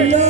Hello.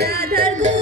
นาเธอ